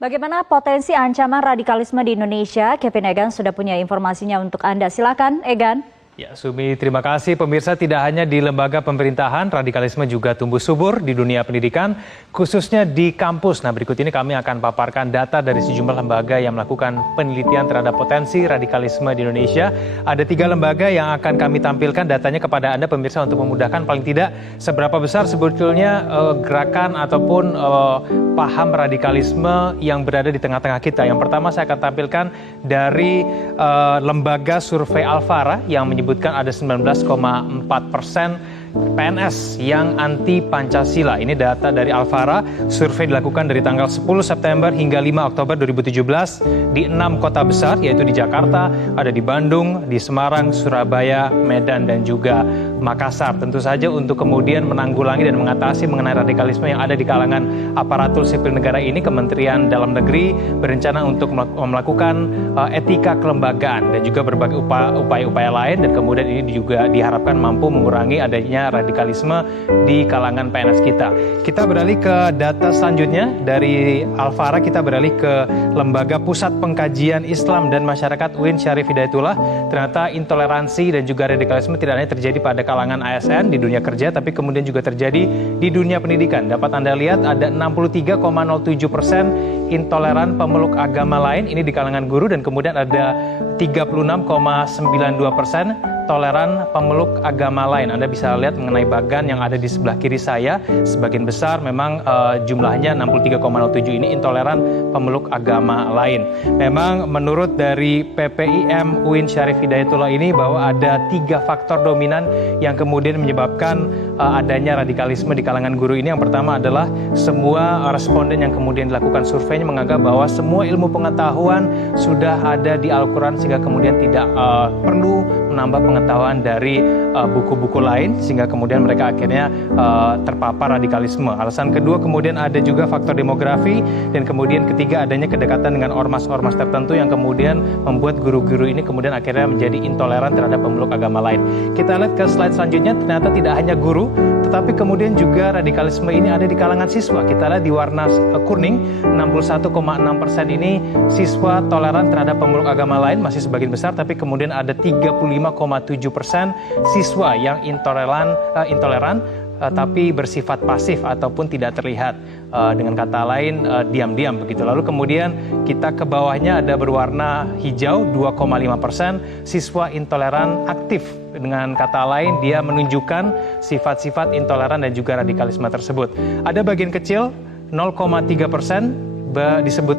Bagaimana potensi ancaman radikalisme di Indonesia? Kevin Egan sudah punya informasinya untuk Anda. Silakan, Egan. Ya, Sumi, terima kasih. Pemirsa, tidak hanya di lembaga pemerintahan, radikalisme juga tumbuh subur di dunia pendidikan, khususnya di kampus. Nah, berikut ini kami akan paparkan data dari sejumlah lembaga yang melakukan penelitian terhadap potensi radikalisme di Indonesia. Ada 3 lembaga yang akan kami tampilkan datanya kepada Anda, pemirsa, untuk memudahkan paling tidak seberapa besar sebetulnya gerakan ataupun paham radikalisme yang berada di tengah-tengah kita. Yang pertama saya akan tampilkan dari lembaga survei Alfara yang menyebutkan ada 19,4% PNS yang anti Pancasila. Ini data dari Alfara, survei dilakukan dari tanggal 10 September hingga 5 Oktober 2017 di 6 kota besar, yaitu di Jakarta, ada di Bandung, di Semarang, Surabaya, Medan, dan juga Makassar. Tentu saja untuk kemudian menanggulangi dan mengatasi mengenai radikalisme yang ada di kalangan aparatur sipil negara ini, Kementerian Dalam Negeri berencana untuk melakukan etika kelembagaan dan juga berbagai upaya-upaya lain, dan kemudian ini juga diharapkan mampu mengurangi adanya radikalisme di kalangan PNS kita. Kita beralih ke data selanjutnya dari Alfara. Kita beralih ke Lembaga Pusat Pengkajian Islam dan Masyarakat UIN Syarif Hidayatullah. Ternyata intoleransi dan juga radikalisme tidak hanya terjadi pada kalangan ASN di dunia kerja, tapi kemudian juga terjadi di dunia pendidikan. Dapat Anda lihat ada 63,07% intoleran pemeluk agama lain, ini di kalangan guru, dan kemudian ada 36,92% toleran pemeluk agama lain. Anda bisa lihat mengenai bagan yang ada di sebelah kiri saya, sebagian besar memang jumlahnya 63,07 ini intoleran pemeluk agama lain. Memang menurut dari PPIM UIN Syarif Hidayatullah ini bahwa ada 3 faktor dominan yang kemudian menyebabkan adanya radikalisme di kalangan guru ini. Yang pertama adalah semua responden yang kemudian dilakukan surveinya menganggap bahwa semua ilmu pengetahuan sudah ada di Al-Quran, sehingga kemudian tidak perlu menambah pengetahuan dari buku-buku lain, sehingga kemudian mereka akhirnya terpapar radikalisme. Alasan kedua kemudian ada juga faktor demografi, dan kemudian ketiga adanya kedekatan dengan ormas-ormas tertentu yang kemudian membuat guru-guru ini kemudian akhirnya menjadi intoleran terhadap pemeluk agama lain. Kita lihat ke slide selanjutnya. Ternyata tidak hanya guru, tetapi kemudian juga radikalisme ini ada di kalangan siswa. Kita lihat di warna kuning, 61,6% ini siswa toleran terhadap pemeluk agama lain, masih sebagian besar, tapi kemudian ada 35,7% siswa yang intoleran tapi bersifat pasif ataupun tidak terlihat. Dengan kata lain, diam-diam begitu. Lalu kemudian kita ke bawahnya ada berwarna hijau, 2,5% siswa intoleran aktif. Dengan kata lain, dia menunjukkan sifat-sifat intoleran dan juga radikalisme tersebut. Ada bagian kecil, 0,3% disebut